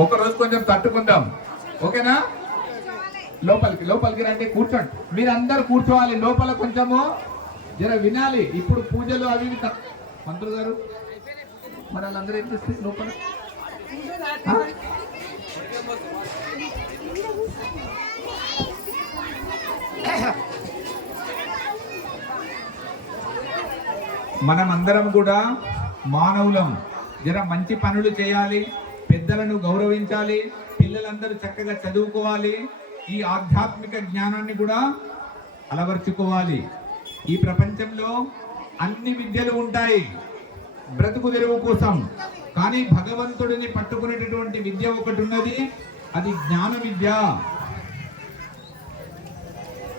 ఒక రోజు కొంచెం తట్టుకుందాం. ఓకేనా? లోపలికి లోపలికి రండి కూర్చోండి. మీరు అందరు కూర్చోవాలి లోపల కొంచెము జర వినాలి. ఇప్పుడు పూజలు అవి మంత్రులు గారు మరి వాళ్ళందరూ ఏం చేస్తే లోపల? మనం మనమందరం కూడా మానవులం. జర మంచి పనులు చేయాలి. పెద్దలను గౌరవించాలి పిల్లలందరూ చక్కగా చదువుకోవాలి ఈ ఆధ్యాత్మిక జ్ఞానాన్ని కూడా అలవర్చుకోవాలి. ఈ ప్రపంచంలో అన్ని విద్యలు ఉంటాయి బ్రతుకు తెరువు కోసం. కానీ భగవంతుడిని పట్టుకునేటటువంటి విద్య ఒకటి ఉన్నది అది జ్ఞాన విద్య.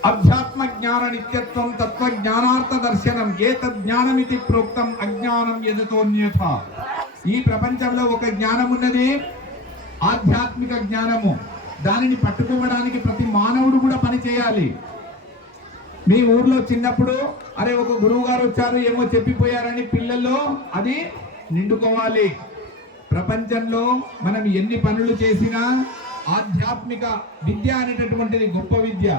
అధ్యాత్మ జ్ఞాన నిత్యత్వం తత్వ జ్ఞానార్థ దర్శనం ఏ తజ్ఞానమితి ప్రోక్తం అజ్ఞానం ఎదతోన్యథ ఈ ప్రపంచంలో ఒక జ్ఞానం ఉన్నది ఆధ్యాత్మిక జ్ఞానము. దానిని పట్టుకోవడానికి ప్రతి మానవుడు కూడా పని చేయాలి. మీ ఊర్లో చిన్నప్పుడు అరే ఒక గురువు గారు వచ్చారు ఏమో చెప్పిపోయారని పిల్లల్లో అది నిండుకోవాలి. ప్రపంచంలో మనం ఎన్ని పనులు చేసినా ఆధ్యాత్మిక విద్య అనేటటువంటిది గొప్ప విద్య.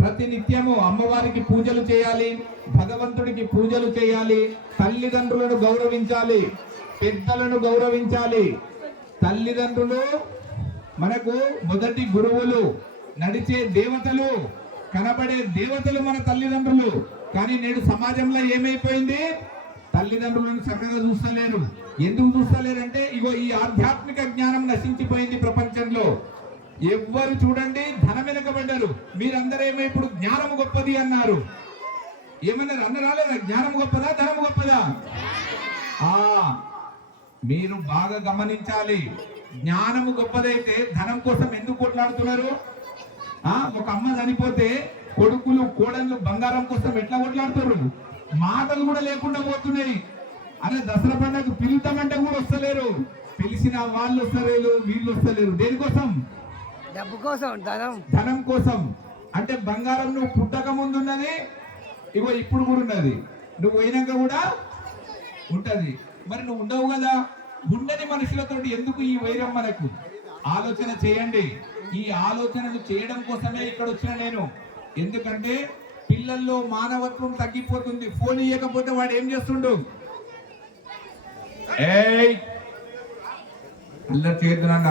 ప్రతి నిత్యము అమ్మవారికి పూజలు చేయాలి భగవంతుడికి పూజలు చేయాలి తల్లిదండ్రులను గౌరవించాలి. పెద్దలను గౌరవించాలి. తల్లిదండ్రులు మనకు మొదటి గురువులు నడిచే దేవతలు కనబడే దేవతలు మన తల్లిదండ్రులు. కానీ నేడు సమాజంలో ఏమైపోయింది? తల్లిదండ్రులను చక్కగా చూస్తలేరు. ఎందుకు చూస్తలేరంటే ఇగో ఈ ఆధ్యాత్మిక జ్ఞానం నశించిపోయింది ప్రపంచంలో. ఎవ్వరు చూడండి ధనం వెనకబడ్డారు. మీరందరేమో ఇప్పుడు జ్ఞానం గొప్పది అన్నారు. ఏమన్నారు? అన్న రాలేదా? జ్ఞానం గొప్పదా? ధనం గొప్పదా? ఆ మీరు బాగా గమనించాలి. జ్ఞానము గొప్పదైతే ధనం కోసం ఎందుకు కొట్లాడుతున్నారు? ఒక అమ్మ చనిపోతే కొడుకులు కోడళ్ళు బంగారం కోసం ఎట్లా కొట్లాడుతారు మాటలు కూడా లేకుండా పోతున్నాయి. అదే దసరా పండుగ పిలుతామంటే కూడా వస్తలేరు. పిలిచిన వాళ్ళు వస్తలేరు వీళ్ళు వస్తలేరు. దేనికోసం? డబ్బు కోసం ధనం. ధనం కోసం. అంటే బంగారం నువ్వు పుట్టక ముందు ఉన్నది ఇగో ఇప్పుడు కూడా ఉన్నది. నువ్వు పోయినాక కూడా ఉంటది. మరి నువ్వు ఉండవు కదా. ఉండని మనుషులతో ఎందుకు ఈ వైరం మనకు? ఆలోచన చేయండి. ఈ ఆలోచనలు చేయడం కోసమే ఇక్కడ వచ్చిన నేను. ఎందుకంటే పిల్లల్లో మానవత్వం తగ్గిపోతుంది. ఫోన్ ఇవ్వకపోతే వాడు ఏం చేస్తుండు? ఏయ్! అల్లరి చేయొద్దు నాన్న.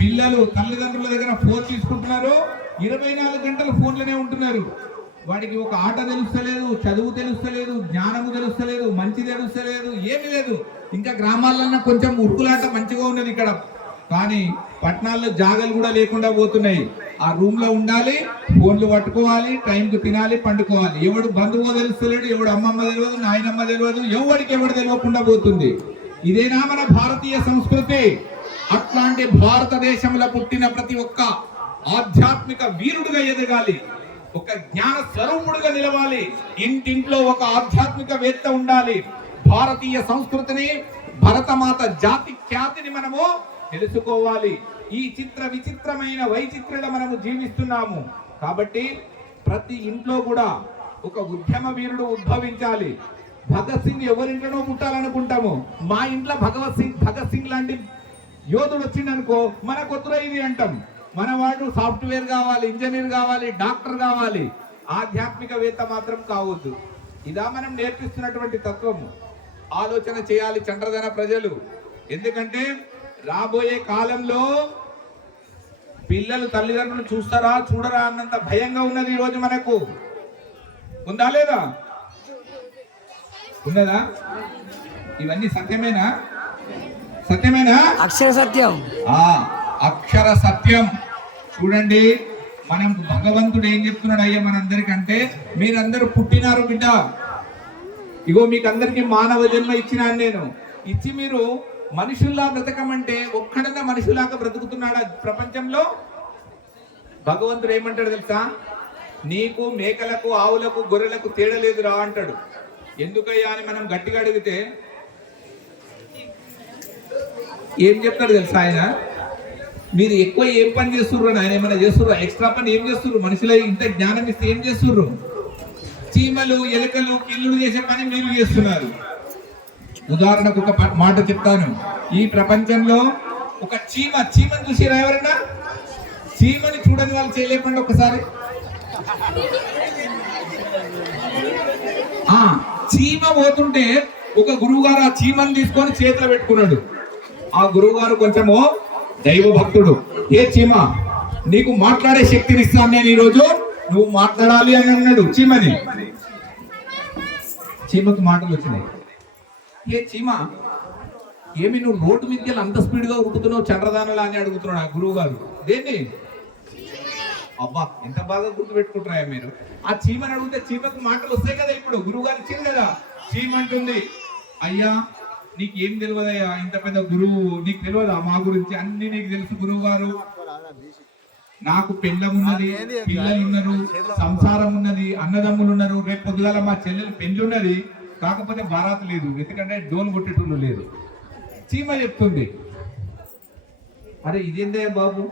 పిల్లలు తల్లిదండ్రుల దగ్గర ఫోన్ తీసుకుంటున్నారు. ఇరవై నాలుగు గంటలు ఫోన్లోనే ఉంటున్నారు. వాడికి ఒక ఆట తెలుస్తలేదు చదువు తెలుస్తలేదు జ్ఞానము తెలుస్తలేదు మంచి తెలుస్తలేదు ఏమి లేదు. ఇంకా గ్రామాలన్నా కొంచెం ఉరుకులాట మంచిగా ఉన్నది ఇక్కడ. కానీ పట్టణాల్లో జాగలు కూడా లేకుండా పోతున్నాయి. ఆ రూమ్లో ఉండాలి ఫోన్లు పట్టుకోవాలి టైంకి తినాలి పండుకోవాలి. ఎవడు బంధువు తెలుస్తలేడు ఎవడు అమ్మమ్మ తెలియదు నాయనమ్మ తెలియదు ఎవరికి ఎవడు తెలియకుండా పోతుంది. ఇదేనా మన భారతీయ సంస్కృతి? అట్లాంటి భారతదేశంలో పుట్టిన ప్రతి ఒక్క ఆధ్యాత్మిక వీరుడుగా ఎదగాలి. ఒక జ్ఞాన స్వరూపుడుగా నిలవాలి. ఇంటింట్లో ఒక ఆధ్యాత్మిక వేత్త ఉండాలి. భారతీయ సంస్కృతిని భరతమాత జాతి ఖ్యాతిని మనము తెలుసుకోవాలి. ఈ చిత్ర విచిత్రమైన వైచిత్రలో మనము జీవిస్తున్నాము. కాబట్టి ప్రతి ఇంట్లో కూడా ఒక ఉద్యమ వీరుడు ఉద్భవించాలి. భగత్ సింగ్ ఎవరింట్లోనో పుట్టాలనుకుంటాము. మా ఇంట్లో భగవత్ సింగ్ భగత్ సింగ్ లాంటి యోధుడు వచ్చిండనుకో మన కొత్త ఇది అంటాం. మన వాడు సాఫ్ట్వేర్ కావాలి ఇంజనీర్ కావాలి డాక్టర్ కావాలి. ఆధ్యాత్మికవేత్త మాత్రం కావద్దు. ఇదా మనం నేర్పిస్తున్నటువంటి తత్వము. ఆలోచన చేయాలి చంద్రధన ప్రజలు. ఎందుకంటే రాబోయే కాలంలో పిల్లలు తల్లిదండ్రులు చూస్తారా చూడరా అన్నంత భయంగా ఉన్నది ఈ రోజు మనకు. ఉందా లేదా? ఉన్నదా? ఇవన్నీ సత్యమేనా? సత్యమేనా? అక్షర సత్యం. అక్షర సత్యం. చూడండి మనం భగవంతుడు ఏం చెప్తున్నాడు అయ్యా మనందరికంటే? మీరందరూ పుట్టినారు బిడ్డ. ఇగో మీకు అందరికీ మానవ జన్మ ఇచ్చినాను నేను. ఇచ్చి మీరు మనుషుల్లా బ్రతకమంటే ఒక్కడన్నా మనుషులాగా బ్రతుకుతున్నాడా ప్రపంచంలో? భగవంతుడు ఏమంటాడు తెలుసా? నీకు మేకలకు ఆవులకు గొర్రెలకు తేడా లేదు రా అంటాడు. ఎందుకయ్యా అని మనం గట్టిగా అడిగితే ఏం చెప్తాడు తెలుసా ఆయన? మీరు ఎక్కువ ఏం పని చేస్తుర్రు అని ఆయన ఏమైనా చేస్తుర్రు? ఎక్స్ట్రా పని ఏం చేస్తుర్రు? మనుషుల ఇంత జ్ఞానం ఇస్తే ఏం చేస్తుర్రు? చీమలు ఎలుకలు కిల్లుడు చేసే పని మీరు చేస్తున్నారు. ఉదాహరణకు ఒక మాట చెప్తాను. ఈ ప్రపంచంలో ఒక చీమ చీమను చూసిరా ఎవరన్నా? చీమని చూడని వాళ్ళు చేయలేకుండా ఒకసారి. ఆ చీమ పోతుంటే ఒక గురువుగారు ఆ చీమని తీసుకొని చేతిలో పెట్టుకున్నాడు. ఆ గురువుగారు కొంచెము దైవ భక్తుడు ఏ చీమ? నీకు మాట్లాడే శక్తిని ఇస్తాను నేను ఈరోజు. నువ్వు మాట్లాడాలి అని అన్నాడు. చీమని. చీమకు మాటలు వచ్చినాయి. ఏ చీమ? ఏమి నువ్వు రోడ్డు మీదకి అంత స్పీడ్గా ఉరుకుతున్నావు? చంద్రదానలా అని అడుగుతున్నాడు ఆ గురువు గారు దేన్ని? అబ్బా ఎంత బాగా గుర్తు పెట్టుకుంటారా మీరు? ఆ చీమని అడిగితే చీమకు మాటలు వస్తాయి కదా ఇప్పుడు. గురువు గారు ఇచ్చింది కదా. చీమ అంటుంది అయ్యా నీకు ఏం తెలియదయ్యా ఇంత పెద్ద గురువు నీకు తెలియదా మా గురించి? అన్ని నీకు తెలుసు గురువు గారు నాకు పెళ్ళం ఉన్నది పిల్లలు ఉన్నారు సంసారం ఉన్నది అన్నదమ్ములు ఉన్నారు రేపు పొద్దుగాల మా చెల్లెలు పెళ్ళి ఉన్నది కాకపోతే బారాత్ లేదు. ఎందుకంటే డోలు కొట్టేటోళ్ళు లేదు చీమ చెప్తుంది. అరే ఇదేందే బాబు?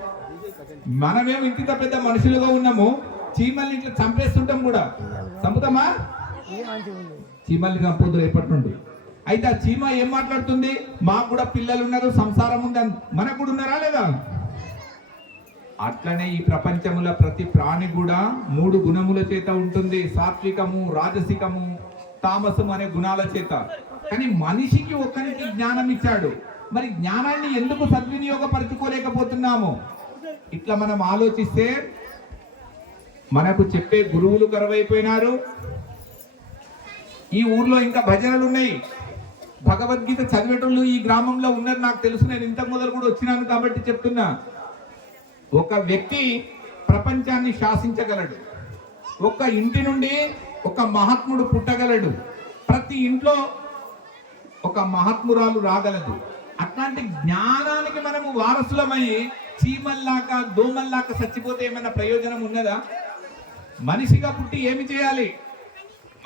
మనమేమో ఇంత పెద్ద మనుషులుగా ఉన్నాము. చీమల్ని ఇట్లా చంపేస్తుంటాం కూడా. చంపుతామా? చీమల్ని చంపొద్దు రేపటి నుండి. అయితే ఆ చీమ ఏం మాట్లాడుతుంది? మాకు కూడా పిల్లలు ఉన్నారు సంసారం ఉంది మనకు కూడా ఉన్నారా లేదా? అట్లనే ఈ ప్రపంచముల ప్రతి ప్రాణి కూడా మూడు గుణముల చేత ఉంటుంది. సాత్వికము రాజసికము తామసము అనే గుణాల చేత. కానీ మనిషికి ఒక్కరికి జ్ఞానం ఇచ్చాడు. మరి జ్ఞానాన్ని ఎందుకు సద్వినియోగపరచుకోలేకపోతున్నాము? ఇట్లా మనం ఆలోచిస్తే మనకు చెప్పే గురువులు కరువైపోయినారు. ఈ ఊర్లో ఇంకా భజనలు ఉన్నాయి. భగవద్గీత చదివేటోళ్ళు ఈ గ్రామంలో ఉన్నారు. నాకు తెలుసు నేను ఇంతకు మొదలు కూడా వచ్చినాను కాబట్టి చెప్తున్నా. ఒక వ్యక్తి ప్రపంచాన్ని శాసించగలడు. ఒక ఇంటి నుండి ఒక మహాత్ముడు పుట్టగలడు. ప్రతి ఇంట్లో ఒక మహాత్మురాలు రాగలదు. అట్లాంటి జ్ఞానానికి మనము వారసులమై చీమల్లాక దోమల్లాక చచ్చిపోతే ఏమైనా ప్రయోజనం ఉన్నదా? మనిషిగా పుట్టి ఏమి చేయాలి?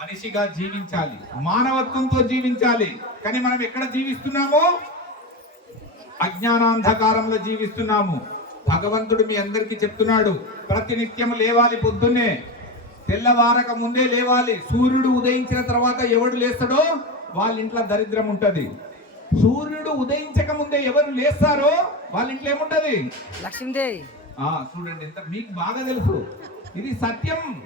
మనిషిగా జీవించాలి మానవత్వంతో జీవించాలి. కానీ మనం ఎక్కడ జీవిస్తున్నామో? అజ్ఞానాంధకారంలో జీవిస్తున్నాము. భగవంతుడు మీ అందరికీ చెప్తున్నాడు ప్రతి నిత్యం లేవాలి పొద్దున్నే. తెల్లవారక ముందే లేవాలి. సూర్యుడు ఉదయించిన తర్వాత ఎవడు లేస్తాడో? వాళ్ళ ఇంట్లో దరిద్రం ఉంటది. సూర్యుడు ఉదయించక ముందే ఎవరు లేస్తారో? వాళ్ళ ఇంట్లో ఏముంటది? లక్ష్మీదేవి. ఆ చూడండి ఎంత మీకు బాగా తెలుసు. ఇది సత్యం.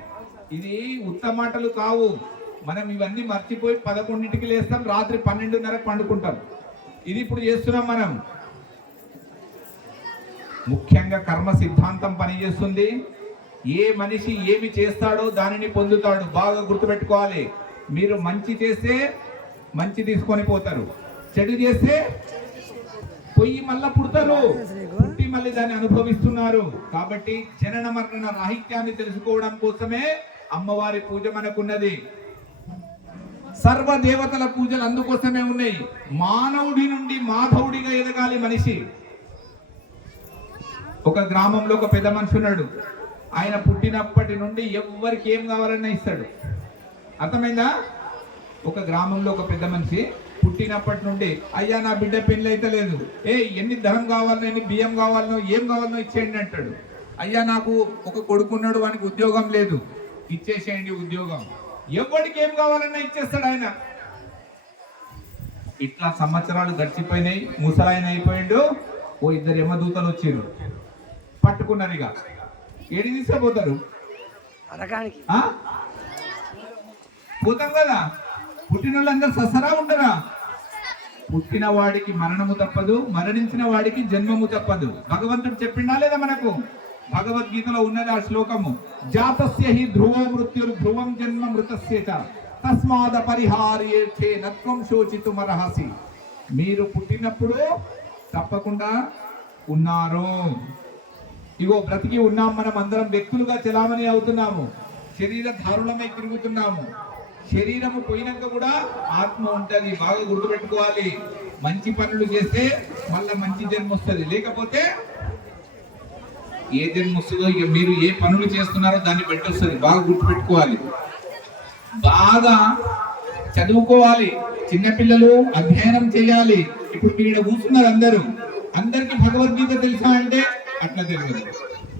ఇది ఉత్తమాటలు కావు. మనం ఇవన్నీ మర్చిపోయి పదకొండింటికి లేస్తాం రాత్రి పన్నెండున్నరకు పండుకుంటాం. ఇది ఇప్పుడు చేస్తున్నాం మనం. ముఖ్యంగా కర్మ సిద్ధాంతం పనిచేస్తుంది. ఏ మనిషి ఏమి చేస్తాడో దానిని పొందుతాడు. బాగా గుర్తుపెట్టుకోవాలి. మీరు మంచి చేస్తే మంచి తీసుకొని పోతారు. చెడు చేస్తే పొయ్యి మళ్ళా పుడతారు. పుట్టి మళ్ళీ దాన్ని అనుభవిస్తున్నారు. కాబట్టి జనన మరణ రాహిత్యాన్ని తెలుసుకోవడం కోసమే అమ్మవారి పూజ మనకున్నది. సర్వ దేవతల పూజలు అందుకోసమే ఉన్నాయి. మానవుడి నుండి మాధవుడిగా ఎదగాలి మనిషి. ఒక గ్రామంలో ఒక పెద్ద మనిషి ఉన్నాడు. ఆయన పుట్టినప్పటి నుండి ఎవ్వరికి ఏం కావాలన్నా ఇస్తాడు. అర్థమైందా? ఒక గ్రామంలో ఒక పెద్ద మనిషి పుట్టినప్పటి నుండి అయ్యా నా బిడ్డ పెళ్ళి అయితే లేదు ఏ ఎన్ని ధనం కావాలనో ఎన్ని బియ్యం కావాలనో ఏం కావాలనో ఇచ్చేయండి అంటాడు. అయ్యా నాకు ఒక కొడుకున్నాడు వానికి ఉద్యోగం లేదు. ఇచ్చేసేయండి ఉద్యోగం. ఎవరికి ఏం కావాలన్నా ఇచ్చేస్తాడు ఆయన. ఇట్లా సంవత్సరాలు గడిచిపోయినాయి ముసలాయన అయిపోయిండు ఓ ఇద్దరు యమదూతలు వచ్చిర్రు. పట్టుకున్నారు ఇక. ఏడి తీసుకుపోతారు? పోతాం కదా? పుట్టిన వాళ్ళందరూ ససరా ఉండరా? పుట్టిన వాడికి మరణము తప్పదు మరణించిన వాడికి జన్మము తప్పదు. భగవంతుడు చెప్పిండా లేదా మనకు? భగవద్గీతలో ఉన్నది ఆ శ్లోకము. జాతస్య హి ధ్రువో మృత్యుర్ ధ్రువం జన్మ మృతస్య చ. తస్మాద పరిహార్యేర్థే నత్వం శోచితుమర్హసి మీరు పుట్టినప్పుడు తప్పకుండా ఉన్నారు. ఇగో బ్రతికి ఉన్నాం మనం అందరం వ్యక్తులుగా చలామణి అవుతున్నాము. శరీర ధారులమై తిరుగుతున్నాము. శరీరము పోయినాక కూడా ఆత్మ ఉంటుంది బాగా గుర్తుపెట్టుకోవాలి. మంచి పనులు చేస్తే మళ్ళా మంచి జన్మ వస్తుంది లేకపోతే ఏ జన్మ వస్తుందో ఇక మీరు ఏ పనులు చేస్తున్నారో దాన్ని బట్టి వస్తుంది. బాగా గుర్తుపెట్టుకోవాలి. బాగా చదువుకోవాలి. చిన్నపిల్లలు అధ్యయనం చేయాలి. ఇప్పుడు మీరు ఈడ కూర్చున్నారు అందరూ. అందరికి భగవద్గీత తెలుసా అంటే? అట్లా తెలియదు.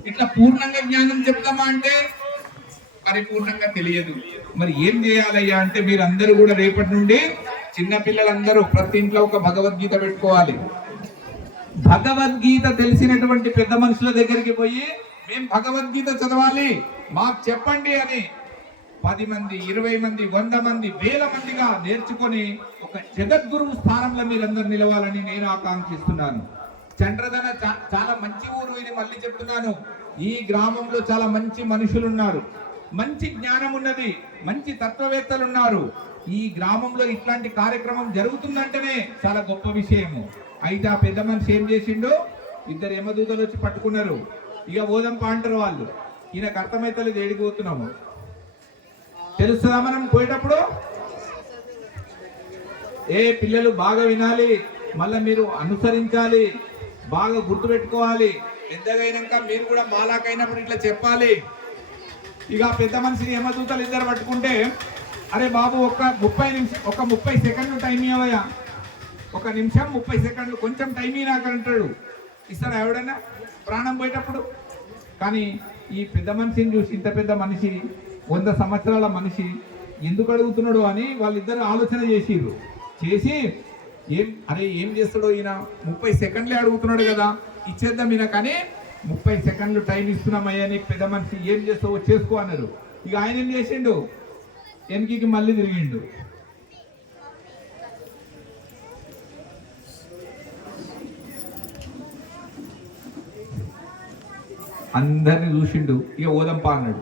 ఇట్లా పూర్ణంగా జ్ఞానం చెప్తామా అంటే? పరిపూర్ణంగా తెలియదు. మరి ఏం చేయాలయ్యా అంటే మీరు అందరూ కూడా రేపటి నుండి చిన్న పిల్లలందరూ ప్రతి ఇంట్లో ఒక భగవద్గీత పెట్టుకోవాలి. భగవద్గీత తెలిసినటువంటి పెద్ద మనుషుల దగ్గరికి పోయి మేము భగవద్గీత చదవాలి మాకు చెప్పండి అని పది మంది ఇరవై మంది వంద మంది వేల మందిగా నేర్చుకొని ఒక జగద్గురువు స్థానంలో మీరందరూ నిలవాలని నేను ఆకాంక్షిస్తున్నాను. చంద్రధన చా- చాలా మంచి ఊరు ఇది మళ్ళీ చెప్తున్నాను. ఈ గ్రామంలో చాలా మంచి మనుషులు ఉన్నారు మంచి జ్ఞానం ఉన్నది మంచి తత్వవేత్తలు ఉన్నారు. ఈ గ్రామంలో ఇట్లాంటి కార్యక్రమం జరుగుతుందంటేనే చాలా గొప్ప విషయము. అయితే ఆ పెద్ద మనిషి ఏం చేసిండు? ఇద్దరు యమదూతలు వచ్చి పట్టుకున్నారు. ఇక ఓదం పాంటారు వాళ్ళు. ఈయనకు అర్థమైతలేదు ఏడికి పోతున్నాము. తెలుస్తుందా మనం పోయేటప్పుడు? ఏ పిల్లలు బాగా వినాలి మళ్ళీ మీరు అనుసరించాలి బాగా గుర్తుపెట్టుకోవాలి. పెద్దగైనాక మీరు కూడా మాలాకైనప్పుడు ఇట్లా చెప్పాలి. ఇక పెద్ద మనిషిని యమదూతలు ఇద్దరు పట్టుకుంటే అరే బాబు ఒక్క ముప్పై నిమిషం ఒక ముప్పై సెకండ్లు టైం ఇవ్వయా ఒక నిమిషం ముప్పై సెకండ్లు కొంచెం టైం అంటాడు. ఇస్తారా ఎవడైనా ప్రాణం పోయేటప్పుడు? కానీ ఈ పెద్ద మనిషిని చూసి ఇంత పెద్ద మనిషి వంద సంవత్సరాల మనిషి ఎందుకు అడుగుతున్నాడు అని వాళ్ళిద్దరు ఆలోచన చేసిర్రు. చేసి ఏం అరే ఏం చేస్తాడో ఈయన? ముప్పై సెకండ్లే అడుగుతున్నాడు కదా ఇచ్చేద్దాం ఈయన కానీ ముప్పై సెకండ్లు టైం ఇస్తున్నామయ్యా నీకు పెద్ద మనిషి ఏం చేస్తావో చేసుకో అన్నారు. ఇక ఆయన ఏం చేసిండు? వెనకకి మళ్ళీ తిరిగిండు. అందరిని చూసిండు. ఇక ఓదంపా అన్నాడు.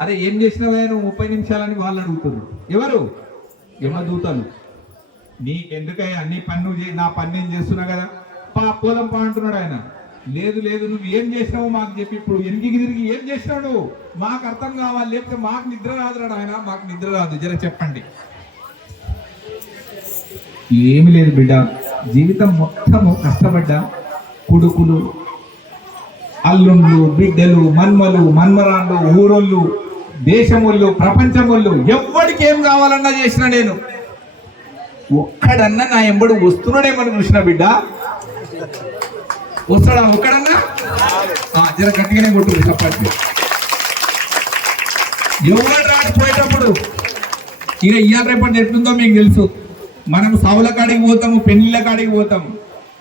అరే ఏం చేసినావా నువ్వు? ముప్పై నిమిషాలని వాళ్ళు అడుగుతున్నారు ఎవరు? యమదూతలు. నీకెందుకయ్యా నీ పని నువ్వు చే- నా పని నేను చేస్తున్నా కదా? పా పోదంపా అంటున్నాడు ఆయన. లేదు లేదు నువ్వు ఏం చేసినావు మాకు చెప్పి ఇప్పుడు ఎనిమిది తిరిగి ఏం చేసినాడు? మాకు అర్థం కావాలి. లేకపోతే మాకు నిద్ర రాదురాడు ఆయన మాకు నిద్ర రాదు. జర చెప్పండి. ఏమి లేదు బిడ్డ. జీవితం మొత్తము కష్టపడ్డా. కొడుకులు అల్లుండ్లు బిడ్డలు మన్మలు మన్మరాళ్ళు ఊరోళ్ళు దేశముళ్ళు ప్రపంచముళ్ళు ఎవ్వడికి ఏం కావాలన్నా చేసిన నేను. ఒక్కడన్నా నా ఎంబడు వస్తున్నాడేమని చూసిన బిడ్డ. వస్తాడా ఒక్కడన్నా? జర గట్టిగానే కొట్టు చెప్పండి ఎవరు రాకపోయేటప్పుడు ఇక ఇవాళ రేపటి ఎట్లుందో మీకు తెలుసు. మనం సౌల కాడికి పోతాము పెళ్ళిళ్ళ కాడికి పోతాము.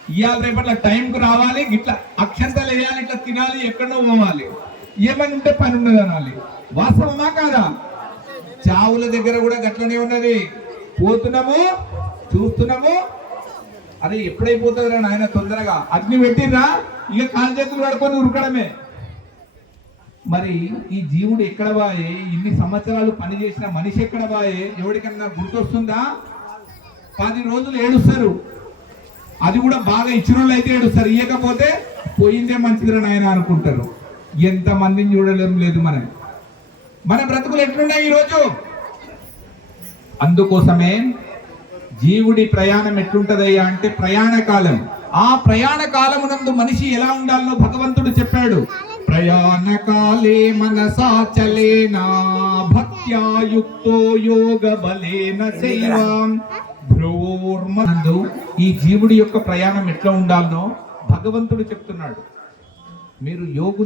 ఇవాళ రేపట్ల టైంకు రావాలి ఇట్లా అక్షంతలు వేయాలి ఇట్లా తినాలి ఎక్కడో పోవాలి. ఏమని ఉంటే పని ఉన్నది అనాలి. వాస్తవమా కాదా? చావుల దగ్గర కూడా గట్లనే ఉన్నది. పోతున్నాము చూస్తున్నాము. అరే ఎప్పుడైపోతుందిరా నాయన తొందరగా? అగ్ని పెట్టిర్రా? ఇక కాలు చేతులు పడుకొని ఉరకడమే. మరి ఈ జీవుడు ఎక్కడ బాయే? ఇన్ని సంవత్సరాలు పనిచేసిన మనిషి ఎక్కడ బాయే? ఎవరికన్నా గుర్తొస్తుందా? పది రోజులు ఏడుస్తారు. అది కూడా బాగా ఇచ్చిన వాళ్ళు అయితే ఏడుస్తారు ఇవ్వకపోతే పోయిందే మంచిదిరా నాయన అనుకుంటారు. ఎంత మందిని చూడలేం లేదు మనం. మన బ్రతుకులు ఎట్లున్నాయి ఈరోజు? అందుకోసమే జీవుడి ప్రయాణం ఎట్లుంటదయ్యా అంటే ప్రయాణ కాలం. ఆ ప్రయాణ కాలమునందు మనిషి ఎలా ఉండాలో భగవంతుడు చెప్పాడు. ప్రయాణ కాలే మనసా చలేనా యుక్తో యోగ బలేన చైవాం భ్రూర్మనందు ఈ జీవుడి యొక్క ప్రయాణం ఎట్లా ఉండాలనో భగవంతుడు చెప్తున్నాడు. మీరు యోగు